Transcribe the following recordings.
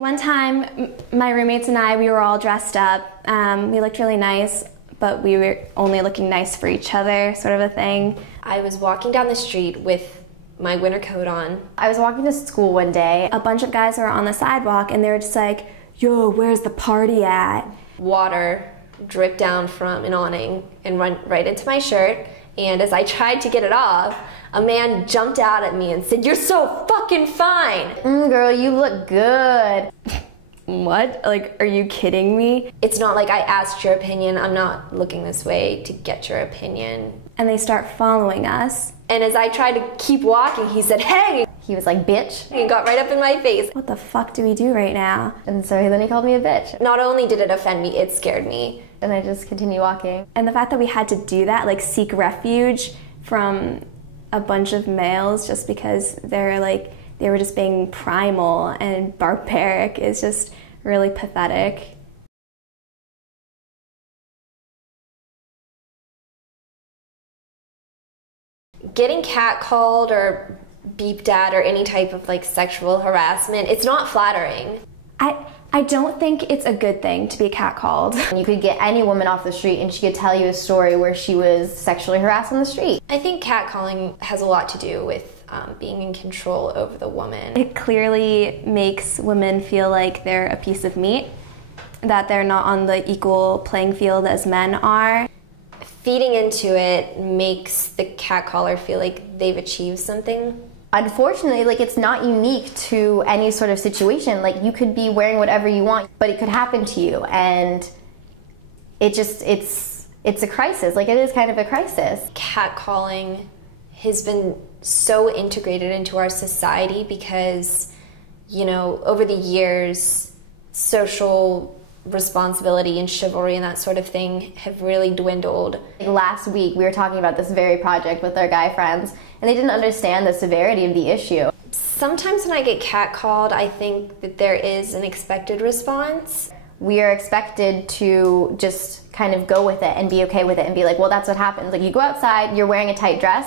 One time, my roommates and I, we were all dressed up. We looked really nice, but we were only looking nice for each other, sort of a thing. I was walking down the street with my winter coat on. I was walking to school one day. A bunch of guys were on the sidewalk and they were just like, "Yo, where's the party at?" Water dripped down from an awning and run right into my shirt. And as I tried to get it off, a man jumped out at me and said, "You're so fucking fine." Girl, you look good. What? Like, are you kidding me? It's not like I asked your opinion. I'm not looking this way to get your opinion. And they start following us. And as I tried to keep walking, he said, "Hey!" He was like, "Bitch." He got right up in my face. What the fuck do we do right now? And so then he called me a bitch. Not only did it offend me, it scared me. And I just continued walking. And the fact that we had to do that, like seek refuge from a bunch of males just because they were just being primal and barbaric, is just really pathetic. Getting catcalled or beeped at or any type of like sexual harassment, it's not flattering. I don't think it's a good thing to be catcalled. You could get any woman off the street and she could tell you a story where she was sexually harassed on the street. I think catcalling has a lot to do with being in control over the woman. It clearly makes women feel like they're a piece of meat, that they're not on the equal playing field as men are. Feeding into it makes the catcaller feel like they've achieved something. Unfortunately, like, it's not unique to any sort of situation. Like, you could be wearing whatever you want, but it could happen to you, and it's a crisis. Like, it is kind of a crisis. Catcalling has been so integrated into our society because, you know, over the years, social responsibility and chivalry and that sort of thing have really dwindled. Like, last week, we were talking about this very project with our guy friends, and they didn't understand the severity of the issue. Sometimes when I get catcalled, I think that there is an expected response. We are expected to just kind of go with it and be okay with it and be like, well, that's what happens. Like, you go outside, you're wearing a tight dress,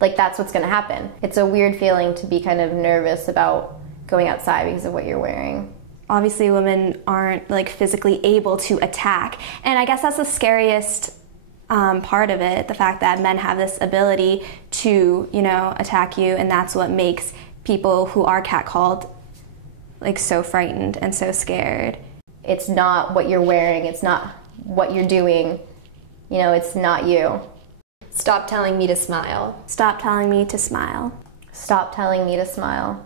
like, that's what's going to happen. It's a weird feeling to be kind of nervous about going outside because of what you're wearing. Obviously, women aren't like physically able to attack, and I guess that's the scariest part of it, the fact that men have this ability to, you know, attack you, and that's what makes people who are catcalled like so frightened and so scared. It's not what you're wearing, it's not what you're doing, you know, it's not you. Stop telling me to smile. Stop telling me to smile. Stop telling me to smile.